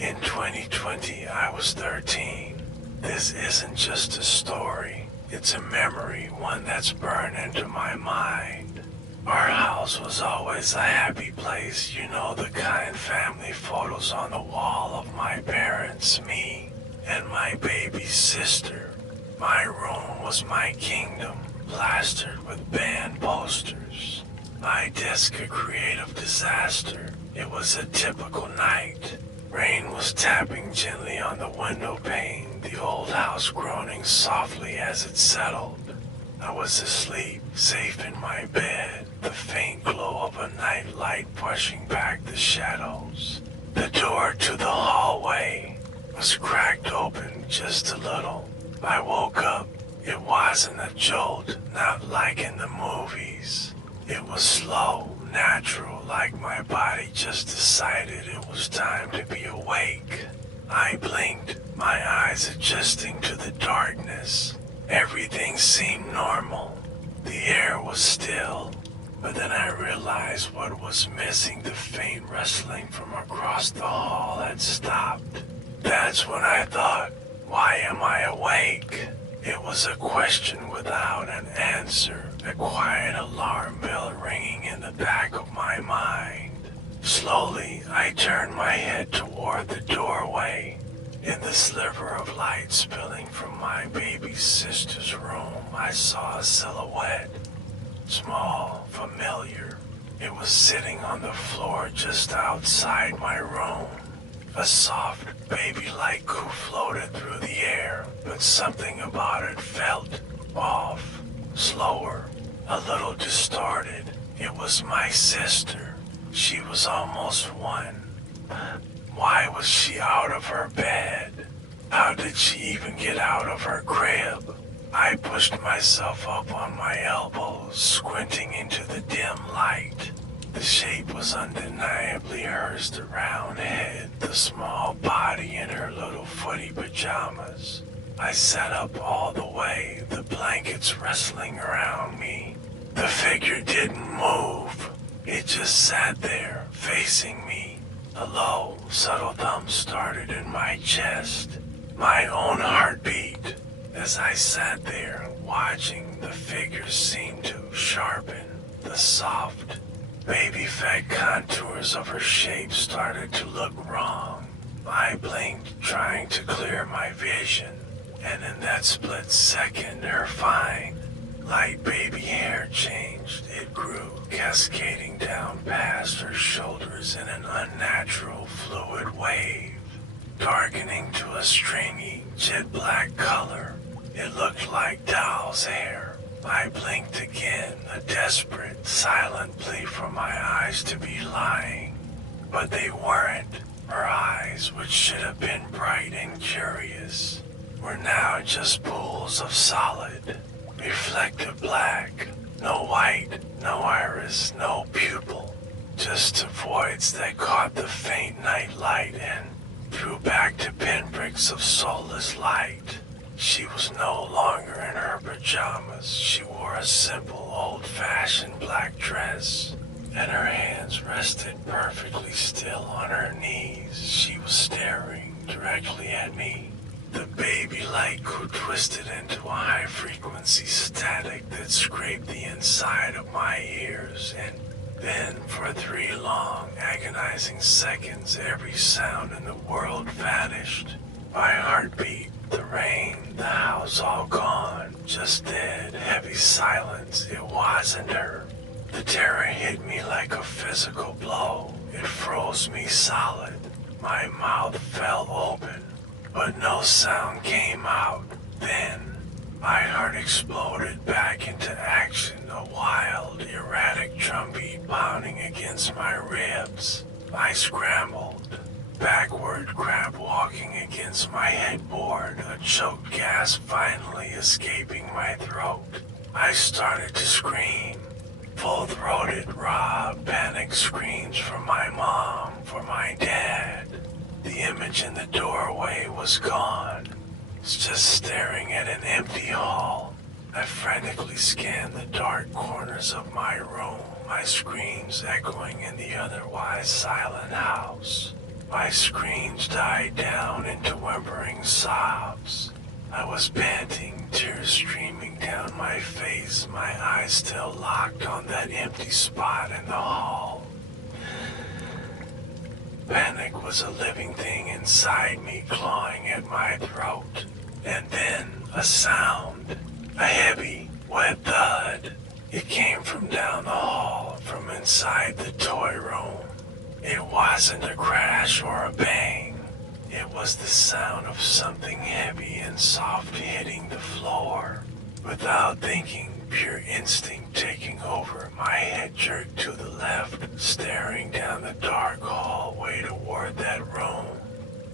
In 2020, I was 13. This isn't just a story, it's a memory, one that's burned into my mind. Our house was always a happy place, you know, the kind family photos on the wall of my parents, me, and my baby sister. My room was my kingdom, plastered with band posters. My desk a creative disaster. It was a typical night. Rain was tapping gently on the window pane, the old house groaning softly as it settled. I was asleep, safe in my bed, the faint glow of a night light pushing back the shadows. The door to the hallway was cracked open just a little. I woke up. It wasn't a jolt, not like in the movies. It was slow, natural, like my body just decided it was time to be awake. I blinked, my eyes adjusting to the darkness. Everything seemed normal. The air was still, but then I realized what was missing. The faint rustling from across the hall had stopped. That's when I thought, why am I awake? It was a question without an answer, a quiet alarm bell ringing in the back of my mind. Slowly, I turned my head toward the doorway. In the sliver of light spilling from my baby sister's room, I saw a silhouette. Small, familiar. It was sitting on the floor just outside my room. A soft, baby-like coo floated through the air, but something about it felt off, slower, a little distorted. It was my sister. She was almost 1. Why was she out of her bed? How did she even get out of her crib? I pushed myself up on my elbows, squinting into the dim light. The shape was undeniably hers, the round head, the small body in her little footy pajamas. I sat up all the way, the blankets rustling around me. The figure didn't move. It just sat there, facing me. A low, subtle thump started in my chest. My own heartbeat. As I sat there, watching, the figure seemed to sharpen. The soft, baby-fed contours of her shape started to look wrong. I blinked, trying to clear my vision, and in that split second, her fine, light baby hair changed. It grew, cascading down past her shoulders in an unnatural, fluid wave, darkening to a stringy, jet-black color. It looked like doll's hair. I blinked again, a desperate, silent plea for my eyes to be lying. But they weren't. Her eyes, which should have been bright and curious, were now just pools of solid, reflective black. No white, no iris, no pupil. Just voids that caught the faint night light and threw back to pinpricks of soulless light. She was no longer in her pajamas. She wore a simple, old-fashioned black dress, and her hands rested perfectly still on her knees. She was staring directly at me. The baby light coo twisted into a high-frequency static that scraped the inside of my ears, and then for 3 long, agonizing seconds, every sound in the world vanished. My heartbeat, the rain, the house all gone, just dead, heavy silence. It wasn't her. The terror hit me like a physical blow. It froze me solid. My mouth fell open, but no sound came out. Then, my heart exploded back into action, a wild, erratic drumbeat pounding against my ribs. I scrambled, backward, crab walking against my headboard, a choked gasp finally escaping my throat. I started to scream, full-throated, raw, panic screams for my mom, for my dad. The image in the doorway was gone. It's just staring at an empty hall. I frantically scanned the dark corners of my room, my screams echoing in the otherwise silent house. My screams died down into whimpering sobs. I was panting, tears streaming down my face, my eyes still locked on that empty spot in the hall. Panic was a living thing inside me, clawing at my throat. And then a sound, a heavy, wet thud. It came from down the hall, from inside the toy room. It wasn't a crash or a bang. It was the sound of something heavy and soft hitting the floor. Without thinking, pure instinct taking over, my head jerked to the left, staring down the dark hallway toward that room.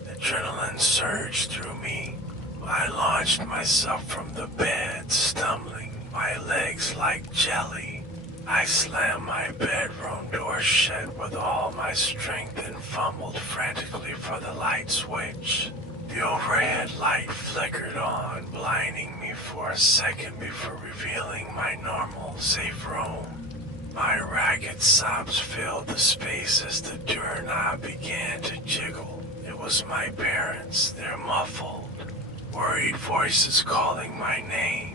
Adrenaline surged through me. I launched myself from the bed, stumbling, my legs like jelly. I slammed my bedroom door shut with all my strength and fumbled frantically for the light switch. The overhead light flickered on, blinding me for a second before revealing my normal, safe room. My ragged sobs filled the space as the doorknob began to jiggle. It was my parents, their muffled, worried voices calling my name.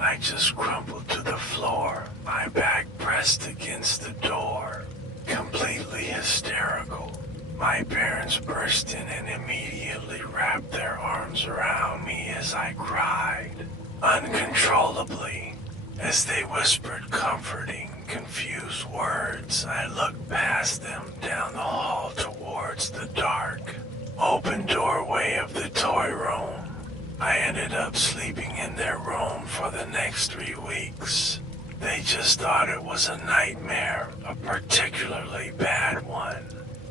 I just crumpled to the floor, my back pressed against the door, completely hysterical. My parents burst in and immediately wrapped their arms around me as I cried, uncontrollably. As they whispered comforting, confused words, I looked past them down the hall towards the dark, open doorway of the toy room. I ended up sleeping in their room for the next 3 weeks. They just thought it was a nightmare, a particularly bad one.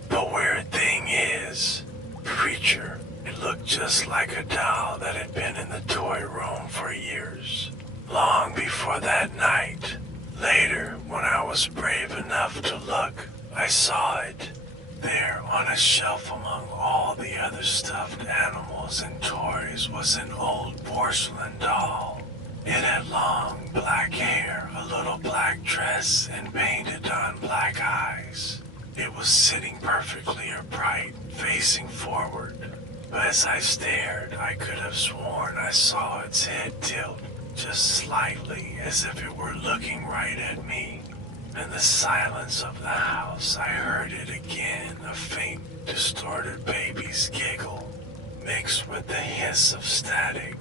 The weird thing is, creature, it looked just like a doll that had been in the toy room for years. Long before that night. Later, when I was brave enough to look, I saw it. There, on a shelf among all the other stuffed animals and toys, was an old porcelain doll. It had long black hair, a little black dress, and painted on black eyes. It was sitting perfectly upright, facing forward. But as I stared, I could have sworn I saw its head tilt, just slightly, as if it were looking right at me. In the silence of the house, I heard it again, a faint, distorted baby's giggle, mixed with the hiss of static.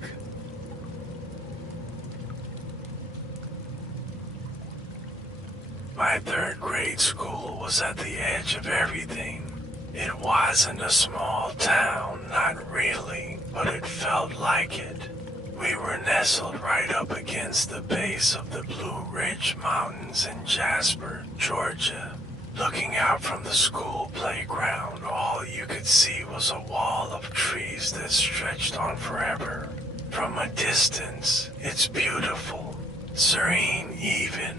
My third grade school was at the edge of everything. It wasn't a small town, not really, but it felt like it. We were nestled right up against the base of the Blue Ridge Mountains in Jasper, Georgia. Looking out from the school playground, all you could see was a wall of trees that stretched on forever. From a distance, it's beautiful, serene even.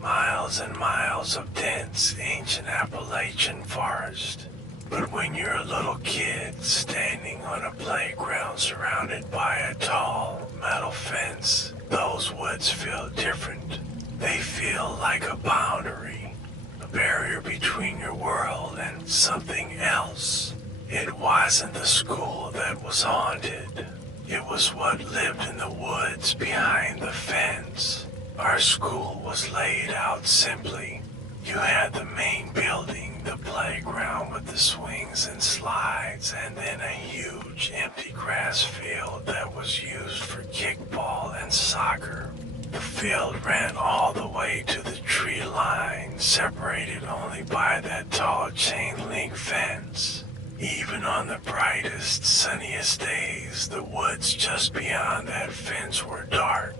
Miles and miles of dense, ancient Appalachian forest. But when you're a little kid standing on a playground surrounded by a tall metal fence, those woods feel different. They feel like a boundary, a barrier between your world and something else. It wasn't the school that was haunted. It was what lived in the woods behind the fence. Our school was laid out simply. You had the main building, the playground with the swings and slides, and then a huge empty grass field that was used for kickball and soccer. The field ran all the way to the tree line, separated only by that tall chain link fence. Even on the brightest, sunniest days, the woods just beyond that fence were dark.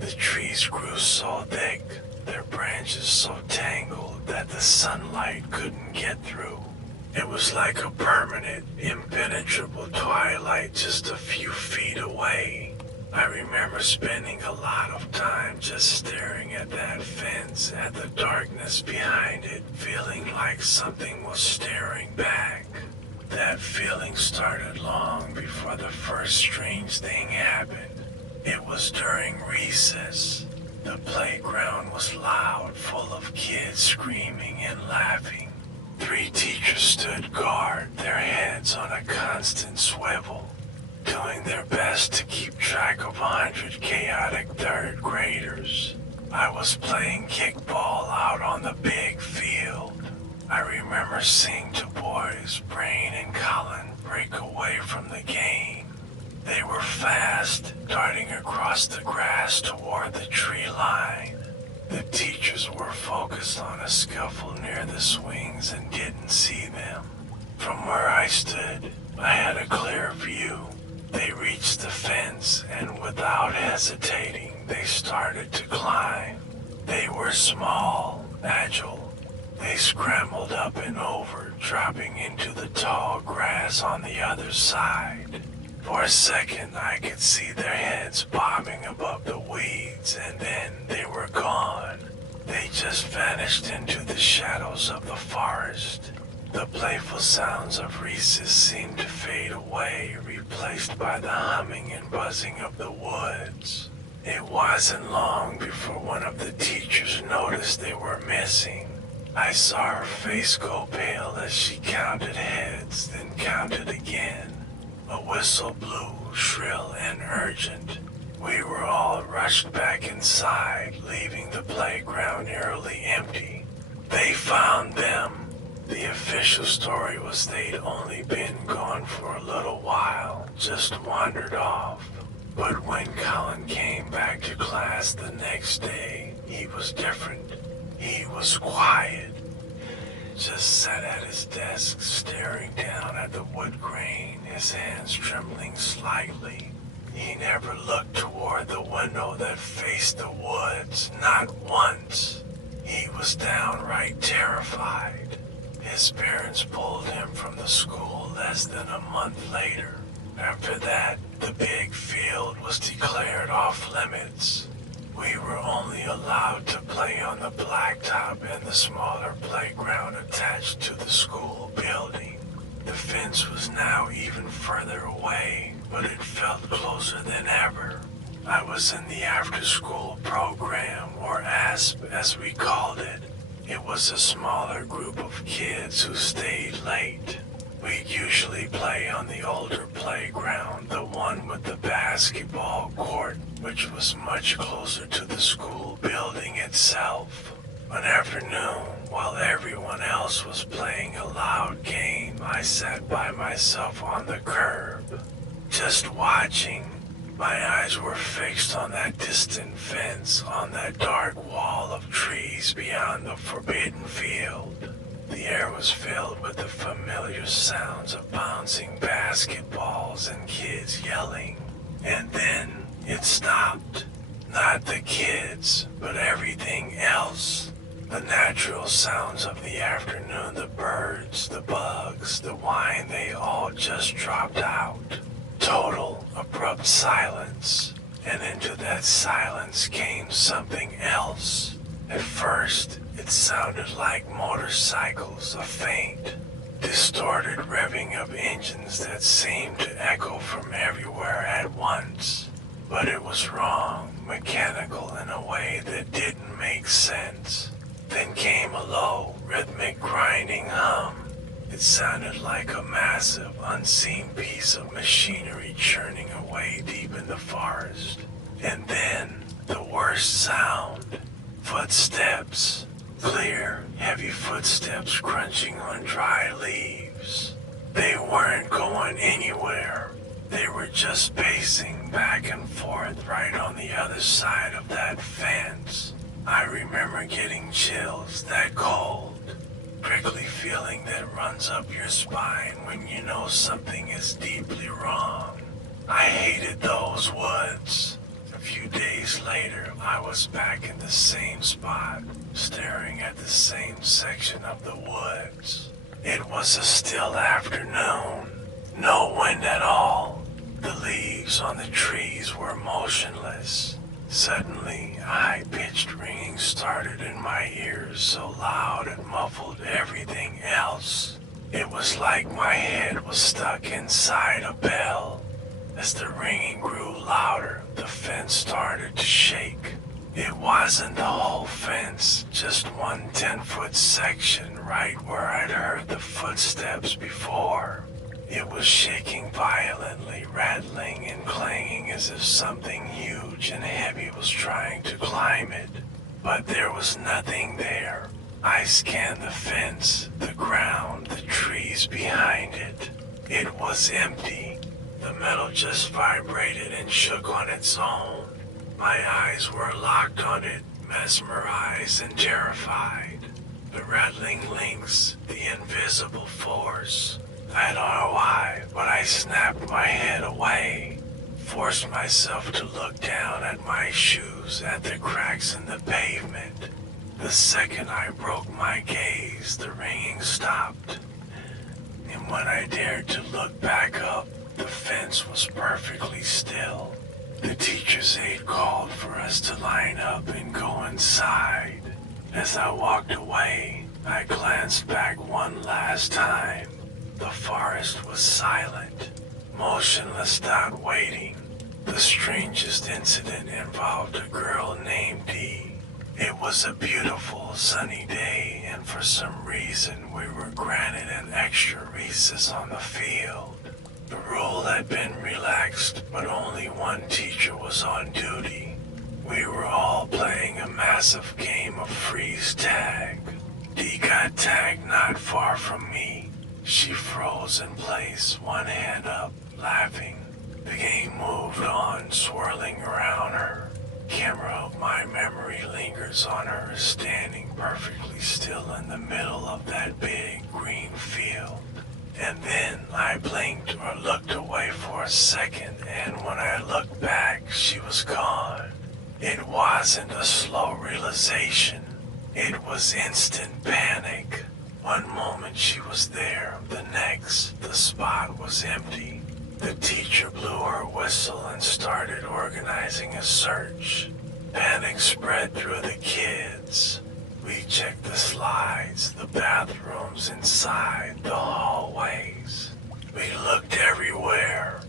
The trees grew so thick, their branches so tangled that the sunlight couldn't get through. It was like a permanent, impenetrable twilight just a few feet away. I remember spending a lot of time just staring at that fence, at the darkness behind it, feeling like something was staring back. That feeling started long before the first strange thing happened. It was during recess. The playground was loud, full of kids screaming and laughing. 3 teachers stood guard, their heads on a constant swivel, doing their best to keep track of 100 chaotic third graders. I was playing kickball out on the big field. I remember seeing two boys, Brain and Colin, break away from the game. They were fast, darting across the grass toward the tree line. The teachers were focused on a scuffle near the swings and didn't see them. From where I stood, I had a clear view. They reached the fence and without hesitating, they started to climb. They were small, agile. They scrambled up and over, dropping into the tall grass on the other side. For a second, I could see their heads bobbing above the weeds, and then they were gone. They just vanished into the shadows of the forest. The playful sounds of recess seemed to fade away, replaced by the humming and buzzing of the woods. It wasn't long before one of the teachers noticed they were missing. I saw her face go pale as she counted heads, then counted again. A whistle blew, shrill and urgent. We were all rushed back inside, leaving the playground nearly empty. They found them. The official story was they'd only been gone for a little while, just wandered off. But when Colin came back to class the next day, he was different. He was quiet. Just sat at his desk, staring down at the wood grain, his hands trembling slightly. He never looked toward the window that faced the woods, not once. He was downright terrified. His parents pulled him from the school less than a month later. After that, the big field was declared off limits. We were only allowed to play on the blacktop and the smaller playground attached to the school building. The fence was now even further away, but it felt closer than ever. I was in the after-school program, or ASP as we called it. It was a smaller group of kids who stayed late. We'd usually play on the older playground, the one with the basketball court, which was much closer to the school building itself. One afternoon, while everyone else was playing a loud game, I sat by myself on the curb, just watching. My eyes were fixed on that distant fence, on that dark wall of trees beyond the forbidden field. The air was filled with the familiar sounds of bouncing basketballs and kids yelling. And then it stopped. Not the kids, but everything else. The natural sounds of the afternoon, the birds, the bugs, the wine, they all just dropped out. Total, abrupt silence. And into that silence came something else. At first, it sounded like motorcycles, a faint, distorted revving of engines that seemed to echo from everywhere at once. But it was wrong, mechanical in a way that didn't make sense. Then came a low, rhythmic grinding hum. It sounded like a massive, unseen piece of machinery churning away deep in the forest. And then, the worst sound. Footsteps. Clear, heavy footsteps crunching on dry leaves. They weren't going anywhere. They were just pacing back and forth right on the other side of that fence. I remember getting chills, that cold, prickly feeling that runs up your spine when you know something is deeply wrong. I hated those woods. A few days later, I was back in the same spot, staring at the same section of the woods. It was a still afternoon, no wind at all. The leaves on the trees were motionless. Suddenly, a high-pitched ringing started in my ears so loud it muffled everything else. It was like my head was stuck inside a bell. As the ringing grew louder, the fence started to shake. It wasn't the whole fence, just one 10-foot section right where I'd heard the footsteps before. It was shaking violently, rattling and clanging as if something huge and heavy was trying to climb it. But there was nothing there. I scanned the fence, the ground, the trees behind it. It was empty. The metal just vibrated and shook on its own. My eyes were locked on it, mesmerized and terrified. The rattling links, the invisible force. I don't know why, but I snapped my head away, forced myself to look down at my shoes, at the cracks in the pavement. The second I broke my gaze, the ringing stopped. And when I dared to look back up, the fence was perfectly still. The teacher's aide called for us to line up and go inside. As I walked away, I glanced back one last time. The forest was silent, motionless, not waiting. The strangest incident involved a girl named Dee. It was a beautiful, sunny day, and for some reason we were granted an extra recess on the field. The rule had been relaxed, but only one teacher was on duty. We were all playing a massive game of freeze tag. Dee got tagged not far from me. She froze in place, one hand up, laughing. The game moved on, swirling around her. Camera of my memory lingers on her standing perfectly still in the middle of that big green field. And then I blinked or looked away for a second, and when I looked back, she was gone. It wasn't a slow realization. It was instant panic. One moment she was there, the next, the spot was empty. The teacher blew her whistle and started organizing a search. Panic spread through the kids. We checked the slides, the bathrooms inside, the hallways. We looked everywhere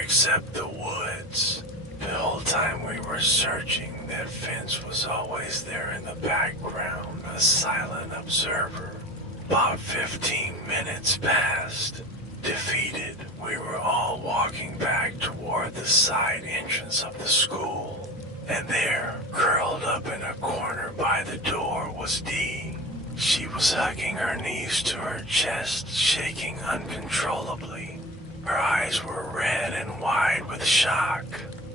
except the woods. The whole time we were searching, that fence was always there in the background, a silent observer. About 15 minutes passed. Defeated, we were all walking back toward the side entrance of the school. And there, curled up in a corner by the door, was Dee. She was hugging her knees to her chest, shaking uncontrollably. Her eyes were red and wide with shock.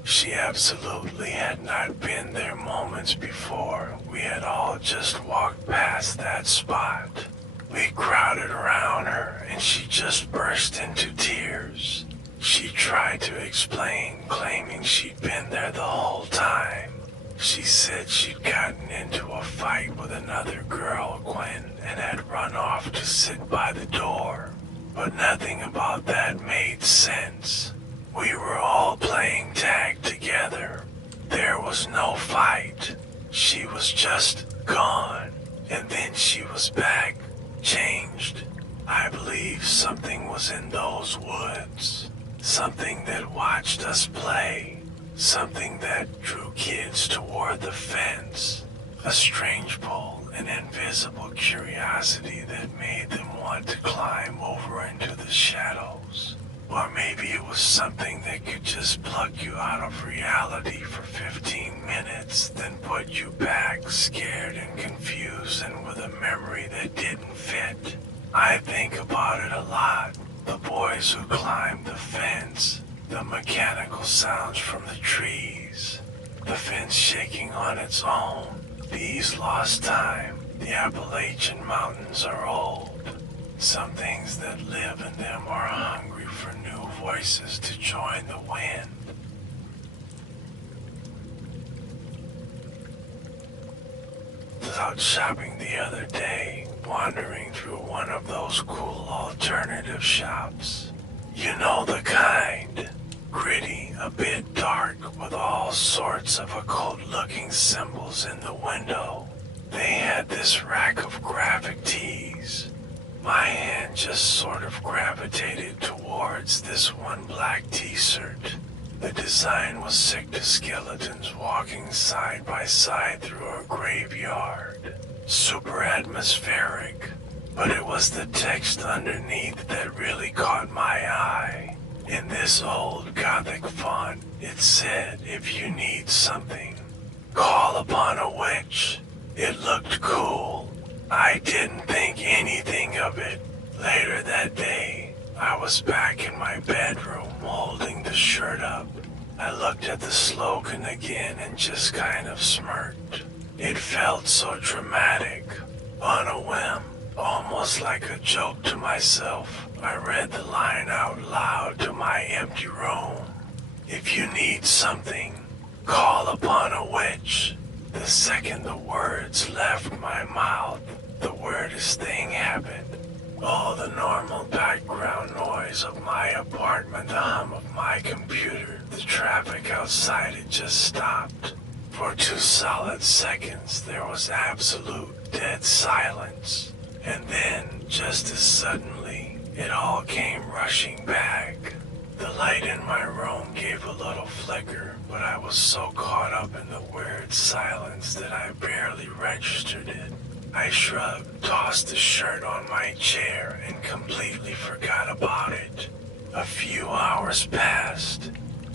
She absolutely had not been there moments before. We had all just walked past that spot. We crowded around her, and she just burst into tears. She tried to explain, claiming she'd been there the whole time. She said she'd gotten into a fight with another girl, Gwen, and had run off to sit by the door. But nothing about that made sense. We were all playing tag together. There was no fight. She was just gone. And then she was back, changed. I believe something was in those woods. Something that watched us play. Something that drew kids toward the fence. A strange pull, an invisible curiosity that made them want to climb over into the shadows. Or maybe it was something that could just pluck you out of reality for 15 minutes, then put you back scared and confused and with a memory that didn't fit. I think about it a lot. The boys who climbed the fence, the mechanical sounds from the trees, the fence shaking on its own. These lost time. The Appalachian mountains are old. Some things that live in them are hungry for new voices to join the wind. I was out shopping the other day, wandering through one of those cool alternative shops. You know the kind. Gritty, a bit dark, with all sorts of occult-looking symbols in the window. They had this rack of graphic tees. My hand just sort of gravitated towards this one black t-shirt. The design was sick to skeletons walking side by side through a graveyard. Super atmospheric. But it was the text underneath that really caught my eye. In this old Gothic font, it said, "If you need something, call upon a witch." It looked cool. I didn't think anything of it. Later that day, I was back in my bedroom holding the shirt up. I looked at the slogan again and just kind of smirked. It felt so dramatic. On a whim, almost like a joke to myself, I read the line out loud to my empty room. "If you need something, call upon a witch." The second the words left my mouth, the weirdest thing happened. All the normal background noise of my apartment, the hum of my computer, the traffic outside, it just stopped. For 2 solid seconds, there was absolute dead silence. And then, just as suddenly, it all came rushing back. The light in my room gave a little flicker, but I was so caught up in the weird silence that I barely registered it. I shrugged, tossed the shirt on my chair, and completely forgot about it. A few hours passed.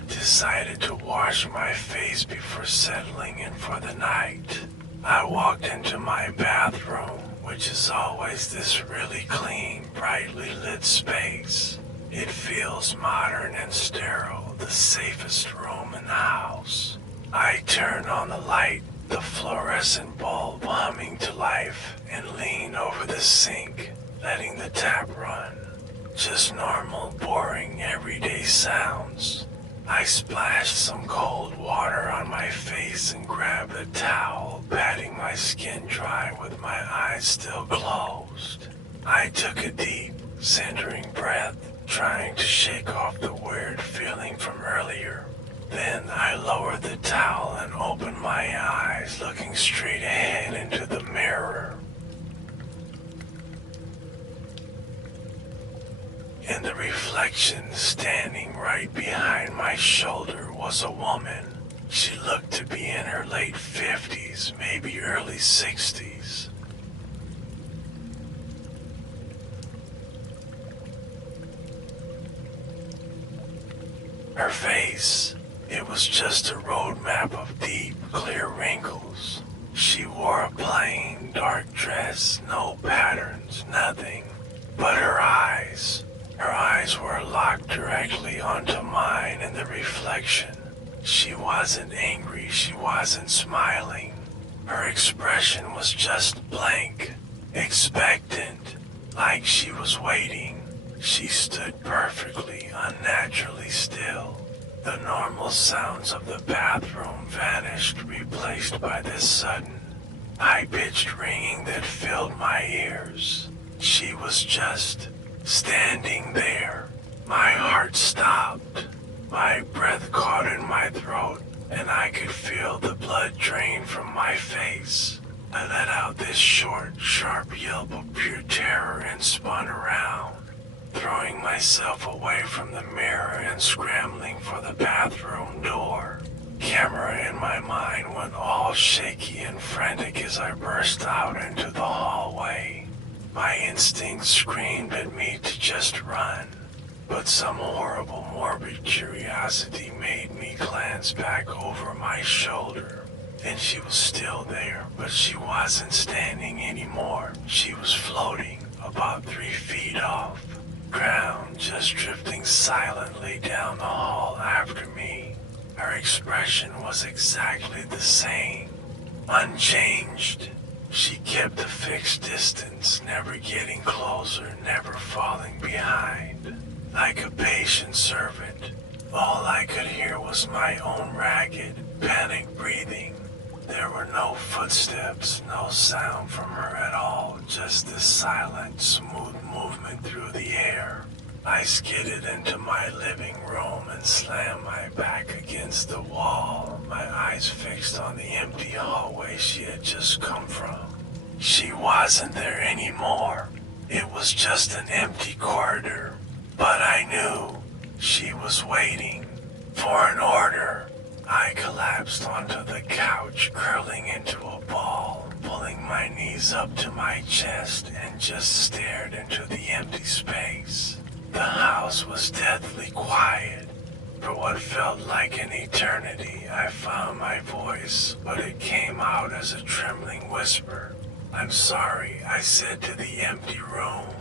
Decided to wash my face before settling in for the night. I walked into my bathroom, which is always this really clean, brightly lit space. It feels modern and sterile, the safest room in the house. I turned on the light, the fluorescent bulb humming to life, and leaned over the sink, letting the tap run. Just normal, boring, everyday sounds. I splashed some cold water on my face and grabbed a towel, patting my skin dry with my eyes still closed. I took a deep, centering breath, trying to shake off the weird feeling from earlier. Then I lowered the towel and opened my eyes, looking straight ahead into the mirror. In the reflection, standing right behind my shoulder, was a woman. She looked to be in her late 50s, maybe early 60s. Her face, it was just a roadmap of deep, clear wrinkles. She wore a plain, dark dress, no patterns, nothing. But her eyes were locked directly onto mine in the reflection. She wasn't angry, she wasn't smiling. Her expression was just blank, expectant, like she was waiting. She stood perfectly, unnaturally still. The normal sounds of the bathroom vanished, replaced by this sudden, high-pitched ringing that filled my ears. She was just standing there. My heart stopped. My breath caught in my throat, and I could feel the blood drain from my face. I let out this short, sharp yelp of pure terror and spun around, throwing myself away from the mirror and scrambling for the bathroom door. Camera in my mind went all shaky and frantic as I burst out into the hallway. My instincts screamed at me to just run, but some horrible morbid curiosity made me glance back over my shoulder. And she was still there, but she wasn't standing anymore. She was floating about 3 feet off ground, just drifting silently down the hall after me. Her expression was exactly the same, unchanged. She kept a fixed distance, never getting closer, never falling behind. Like a patient servant, all I could hear was my own ragged, panicked breathing. There were no footsteps, no sound from her at all, just this silent, smooth movement through the air. I skidded into my living room and slammed my back against the wall, my eyes fixed on the empty hallway she had just come from. She wasn't there anymore. It was just an empty corridor, but I knew she was waiting for an order. I collapsed onto the couch, curling into a ball, pulling my knees up to my chest and just stared into the empty space. The house was deathly quiet. For what felt like an eternity, I found my voice, but it came out as a trembling whisper. "I'm sorry," I said to the empty room.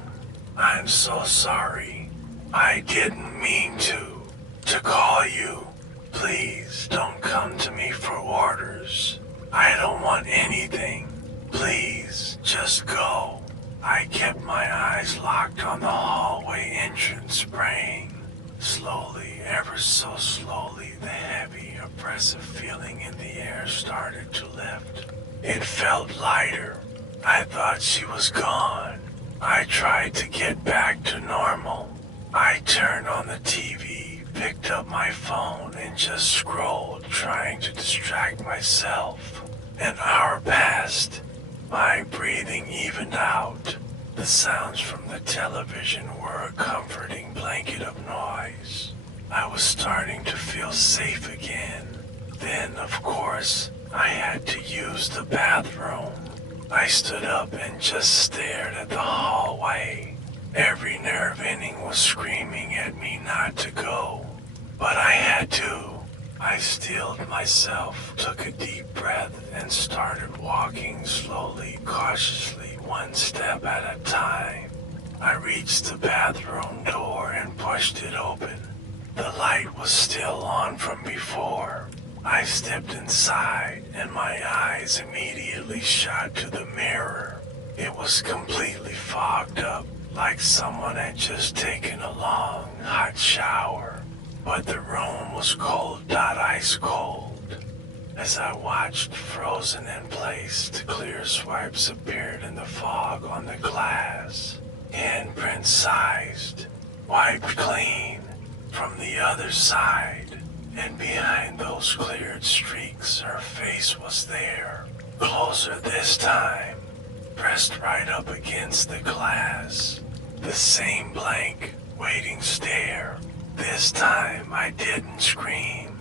"I'm so sorry. I didn't mean to call you. Please don't come to me for orders. I don't want anything. Please, just go." I kept my eyes locked on the hallway entrance, praying. Slowly, ever so slowly, the heavy, oppressive feeling in the air started to lift. It felt lighter. I thought she was gone. I tried to get back to normal. I turned on the TV, picked up my phone, and just scrolled, trying to distract myself. An hour passed. My breathing evened out. The sounds from the television were a comforting blanket of noise. I was starting to feel safe again. Then, of course, I had to use the bathroom. I stood up and just stared at the hallway. Every nerve ending was screaming at me not to go, but I had to. I steeled myself, took a deep breath, and started walking slowly, cautiously, one step at a time. I reached the bathroom door and pushed it open. The light was still on from before. I stepped inside, and my eyes immediately shot to the mirror. It was completely fogged up, like someone had just taken a long, hot shower. But the room was cold, not ice cold. As I watched, frozen in place, the clear swipes appeared in the fog on the glass. Handprint sized, wiped clean. From the other side, and behind those cleared streaks, her face was there. Closer this time, pressed right up against the glass. The same blank, waiting stare. This time I didn't scream.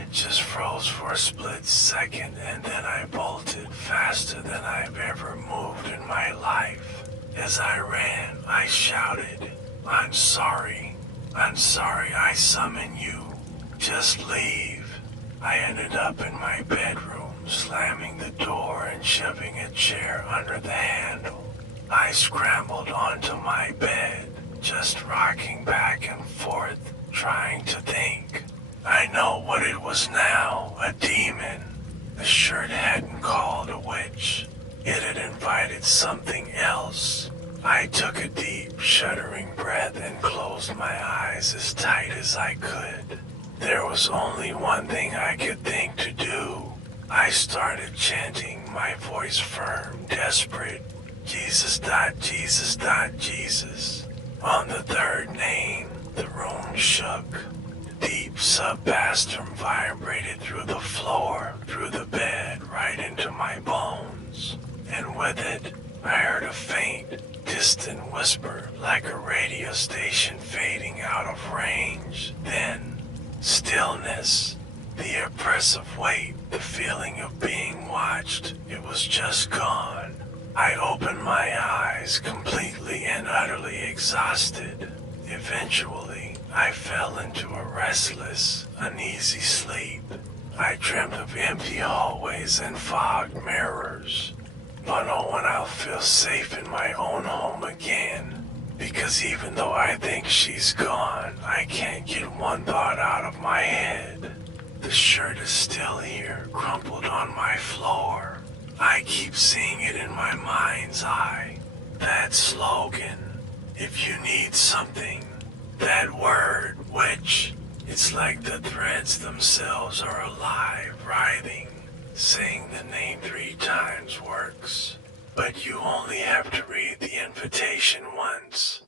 It just froze for a split second, and then I bolted faster than I've ever moved in my life. As I ran, I shouted, "I'm sorry. I'm sorry I summoned you. Just leave." I ended up in my bedroom, slamming the door and shoving a chair under the handle. I scrambled onto my bed, just rocking back and forth, trying to think. I know what it was now, a demon. The shirt hadn't called a witch. It had invited something else. I took a deep, shuddering breath and closed my eyes as tight as I could. There was only one thing I could think to do. I started chanting, my voice firm, desperate. Jesus, Jesus, Jesus. On the third name, the room shook. Deep sub-bass vibrated through the floor, through the bed, right into my bones. And with it, I heard a faint, distant whisper like a radio station fading out of range. Then, stillness. The oppressive weight, the feeling of being watched, it was just gone. I opened my eyes, completely and utterly exhausted. Eventually, I fell into a restless, uneasy sleep. I dreamt of empty hallways and fogged mirrors. But oh, when I'll feel safe in my own home again. Because even though I think she's gone, I can't get one thought out of my head. The shirt is still here, crumpled on my floor. I keep seeing it in my mind's eye. That slogan, if you need something. That word, which, it's like the threads themselves are alive, writhing. Saying the name 3 times works. But you only have to read the invitation once.